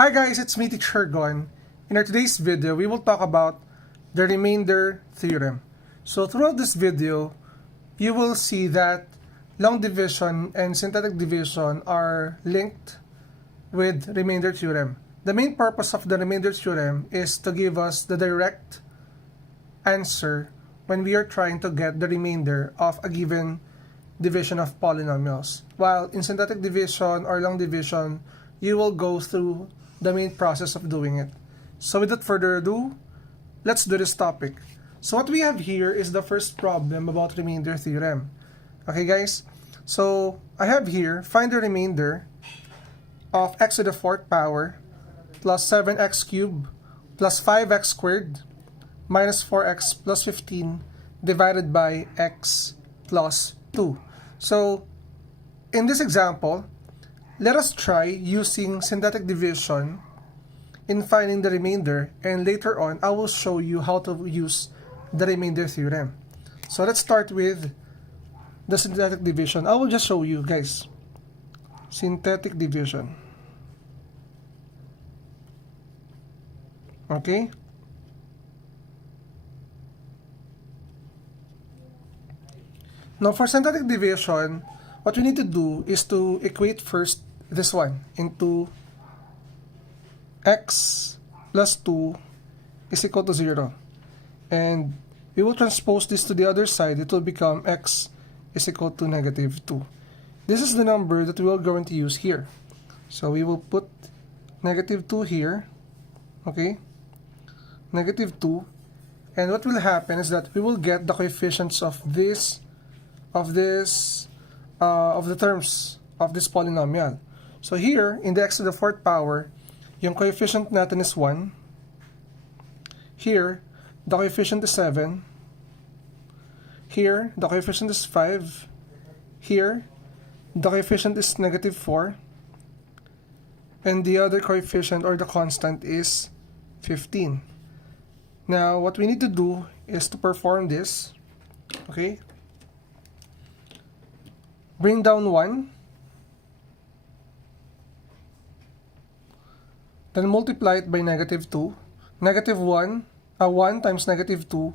Hi guys, it's me Teacher Gon. In our today's video, we will talk about the remainder theorem. So throughout this video, you will see that long division and synthetic division are linked with remainder theorem. The main purpose of the remainder theorem is to give us the direct answer when we are trying to get the remainder of a given division of polynomials. While in synthetic division or long division, you will go through the main process of doing it. So without further ado, let's do this topic. So what we have here is the first problem about remainder theorem. Okay guys, so I have here, find the remainder of x to the fourth power plus 7x cubed plus 5x squared minus 4x plus 15 divided by x plus 2. So in this example, let us try using synthetic division in finding the remainder, and later on I will show you how to use the remainder theorem. So let's start with the synthetic division. I will just show you guys. Synthetic division. Okay? Now for synthetic division, what we need to do is to equate first this one into x plus 2 is equal to 0. And we will transpose this to the other side. It will become x is equal to negative 2. This is the number that we are going to use here. So we will put negative 2 here. Okay? Negative 2. And what will happen is that we will get the coefficients of the terms of this polynomial. So here, in the x to the fourth power, yung coefficient natin is 1. Here, the coefficient is 7. Here, the coefficient is 5. Here, the coefficient is negative 4. And the other coefficient or the constant is 15. Now, what we need to do is to perform this. Okay? Bring down 1. Then multiply it by negative 2. Negative 1 times negative 2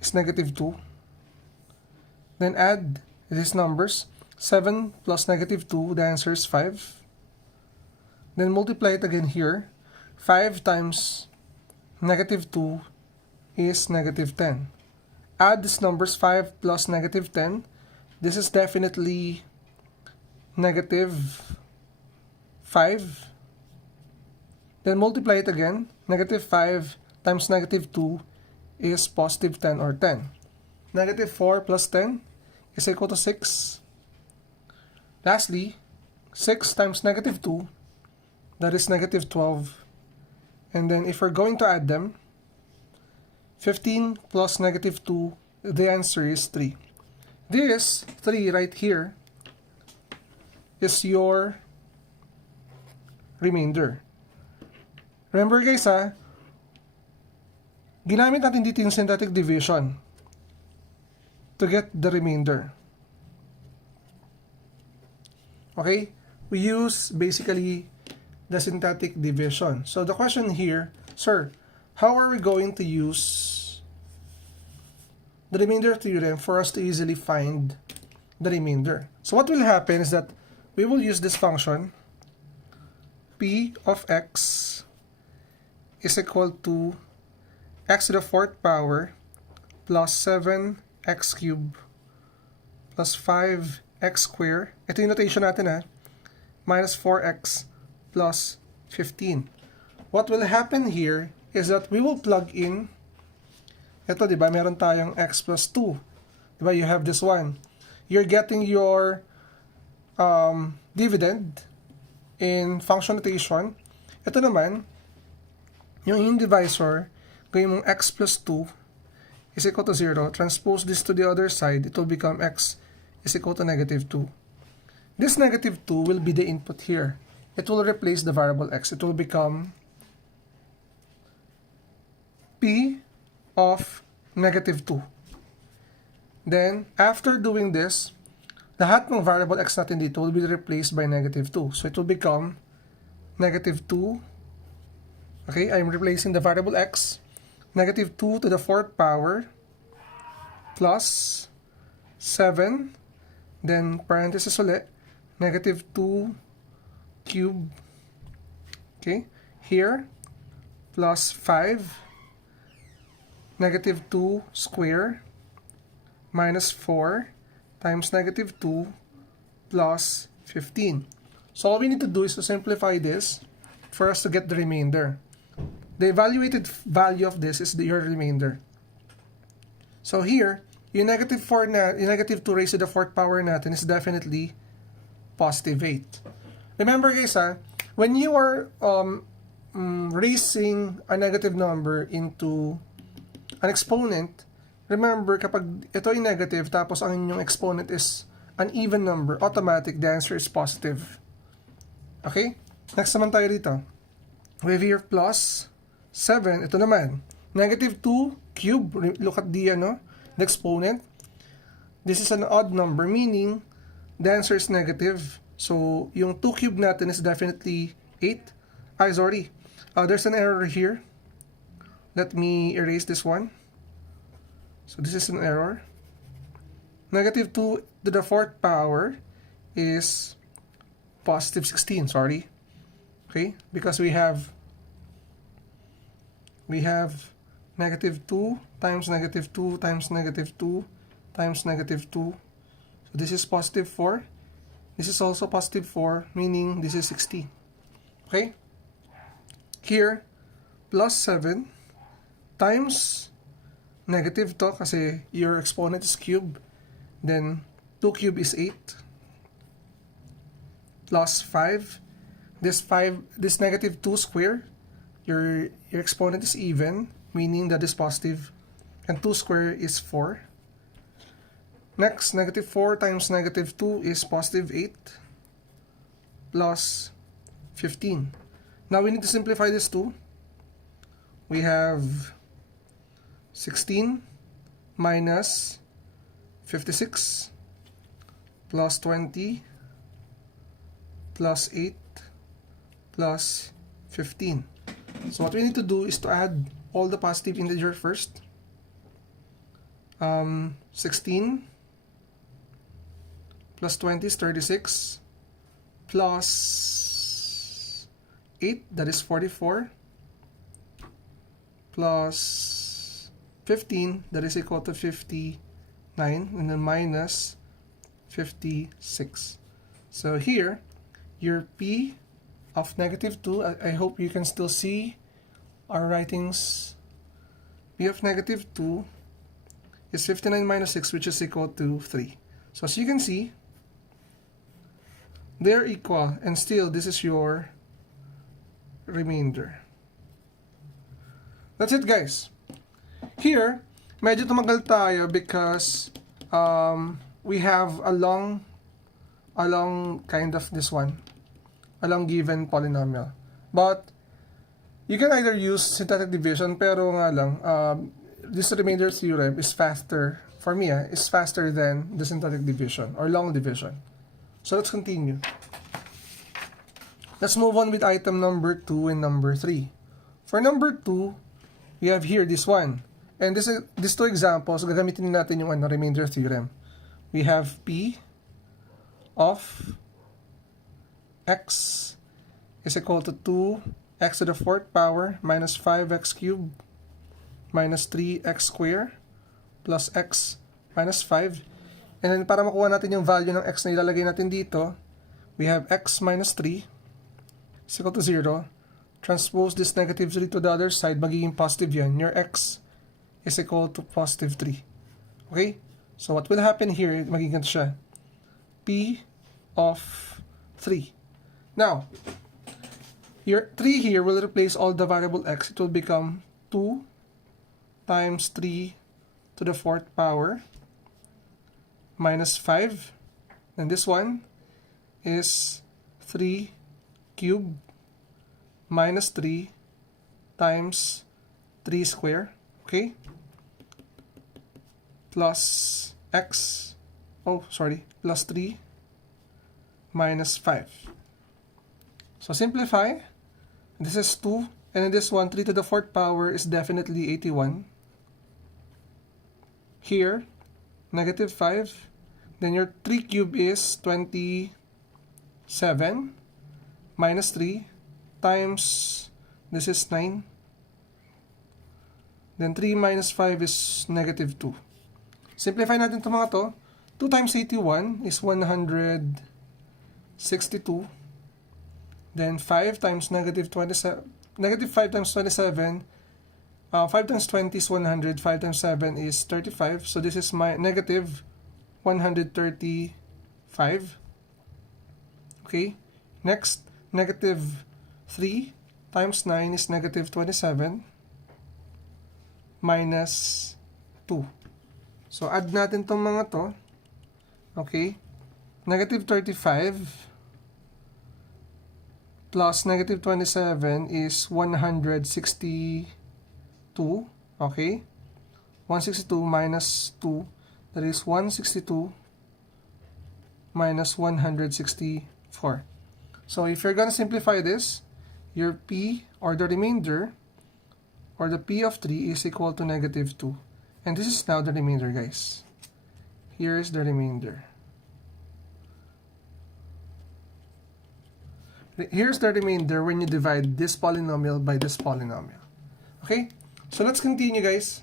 is negative 2. Then add these numbers. 7 plus negative 2, the answer is 5. Then multiply it again here. 5 times negative 2 is negative 10. Add these numbers, 5 plus negative 10. This is definitely negative 5. Then multiply it again. Negative 5 times negative 2 is positive 10 or 10. Negative 4 plus 10 is equal to 6. Lastly, 6 times negative 2, that is negative 12. And then if we're going to add them, 15 plus negative 2, the answer is 3. This 3 right here is your remainder. Remember guys ginamit natin dito yung synthetic division to get the remainder. Okay? We use basically the synthetic division. So the question here, sir, how are we going to use the remainder theorem for us to easily find the remainder? So what will happen is that we will use this function p of x is equal to x to the fourth power plus 7x cubed plus 5x squared. Ito yung notation natin minus 4x plus 15. What will happen here is that we will plug in ito, diba? Meron tayong x plus 2. Diba? You have this one. You're getting your dividend in function notation. Ito naman, yung divisor, gawin mong x plus 2 is equal to 0. Transpose this to the other side, it will become x is equal to negative 2. This negative 2 will be the input here. It will replace the variable x. It will become p of negative 2. Then, after doing this, lahat ng variable x natin dito will be replaced by negative 2. So, it will become negative 2 Okay, I'm replacing the variable x. Negative 2 to the 4th power plus 7, then parenthesis ulit, negative 2 cube, okay, here, plus 5, negative 2 square, minus 4, times negative 2, plus 15. So all we need to do is to simplify this for us to get the remainder. The evaluated value of this is your remainder. So here, yung negative 4 yung negative 2 raised to the 4th power natin is definitely positive 8. Remember guys when you are raising a negative number into an exponent, remember kapag ito ay negative tapos ang inyong exponent is an even number, automatic the answer is positive. Okay? Next naman tayo dito. We have here plus 7. Ito naman. Negative 2 cube. Look at the exponent. This is an odd number, meaning the answer is negative. So, yung 2 cube natin is definitely 8. Sorry. There's an error here. Let me erase this one. So, this is an error. Negative 2 to the 4th power is positive 16. Sorry. Okay? Because we have negative 2 times negative 2 times negative 2 times negative 2. So this is positive 4. This is also positive 4, meaning this is 16. Okay? Here, plus 7 times negative to kasi your exponent is cube. Then 2 cube is 8. Plus 5. This negative 2 square, your exponent is even, meaning that is positive, and 2 square is 4. Next, negative 4 times negative 2 is positive 8 plus 15. Now we need to simplify this too. We have 16 minus 56 plus 20 plus 8 plus 15. So what we need to do is to add all the positive integer first. 16 plus 20 is 36 plus 8, that is 44, plus 15, that is equal to 59, and then minus 56. So here, your P of negative 2, I hope you can still see our writings. P of negative 2 is 59 minus 6, which is equal to 3. So as you can see, they're equal, and still this is your remainder. That's it guys. Here, medyo tumagal tayo because we have a long kind of this one, a long given polynomial. But you can either use synthetic division, pero nga lang, this remainder theorem is faster, for me, is faster than the synthetic division or long division. So let's continue. Let's move on with item number 2 and number 3. For number 2, we have here this one. And these two examples, gagamitin natin yung remainder theorem. We have P of x is equal to 2x to the 4th power minus 5x cubed minus 3x squared plus x minus 5. And then para makuha natin yung value ng x na ilalagay natin dito, we have x minus 3 is equal to 0. Transpose this negative 3 to the other side, magiging positive yan. Your x is equal to positive 3. Okay? So what will happen here, magiging siya P of 3. Now, your 3 here will replace all the variable x. It will become 2 times 3 to the 4th power minus 5. And this one is 3 cubed minus 3 times 3 squared. Okay? Plus x, plus 3 minus 5. So simplify. This is 2 And in this one, 3 to the 4th power is definitely 81. Here, negative 5. Then your 3 cube is 27 minus 3 times, this is 9. Then 3 minus 5 is negative 2. Simplify natin ito mga to. 2 times 81 is 162. Then 5 times negative 27. Negative 5 times 27. 5 times 20 is 100. 5 times 7 is 35. So this is my negative 135. Okay. Next, negative 3 times 9 is negative 27 minus 2. So add natin tong mga to. Okay. Negative 35 plus negative 27 is 162. Okay. 162 minus 2. That is 162 minus 164. So if you're gonna simplify this, your P, or the remainder, or the P of 3 is equal to negative 2. And this is now the remainder, guys. Here is the remainder. Here's the remainder when you divide this polynomial by this polynomial. Okay? So let's continue, guys.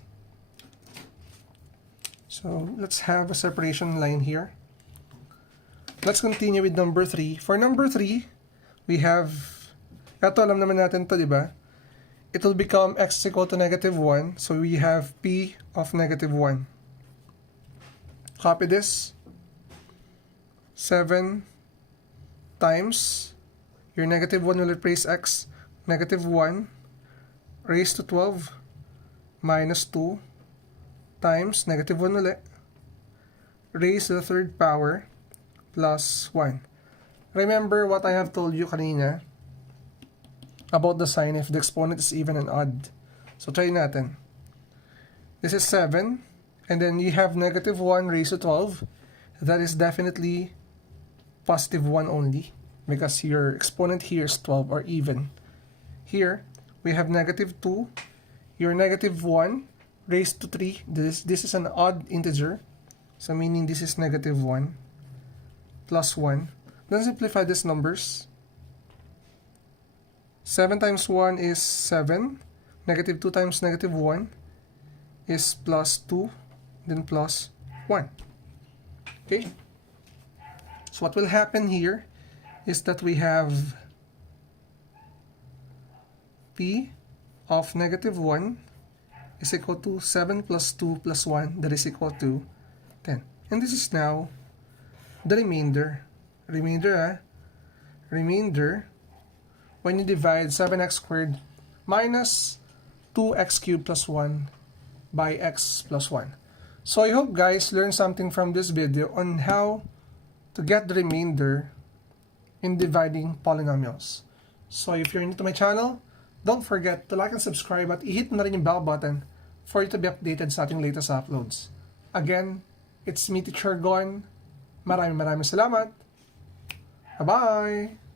So let's have a separation line here. Let's continue with number 3. For number 3, we have, ito alam naman natin to, di ba? It will become x is equal to negative 1. So we have P of negative 1. Copy this. 7 times your negative 1 will replace x. Negative 1 raised to 12 minus 2 times negative 1 ulit raised to the 3rd power plus 1. Remember what I have told you kanina about the sign if the exponent is even and odd. So try natin. This is 7, and then you have negative 1 raised to 12. That is definitely positive 1 only, because your exponent here is 12 or even. Here, we have negative 2. Your negative 1 raised to 3. This is an odd integer. So meaning this is negative 1 plus 1. Then simplify these numbers. 7 times 1 is 7. Negative 2 times negative 1 is plus 2. Then plus 1. Okay. So what will happen here is that we have P of negative 1 is equal to 7 plus 2 plus 1, that is equal to 10. And this is now the remainder. Remainder when you divide 7x squared minus 2x cubed plus 1 by x plus 1. So I hope guys learned something from this video on how to get the remainder in dividing polynomials. So if you're new to my channel, don't forget to like and subscribe at i-hit mo na rin yung bell button for you to be updated sa ating latest uploads. Again, it's me, Teacher Gon. Maraming salamat. Bye-bye!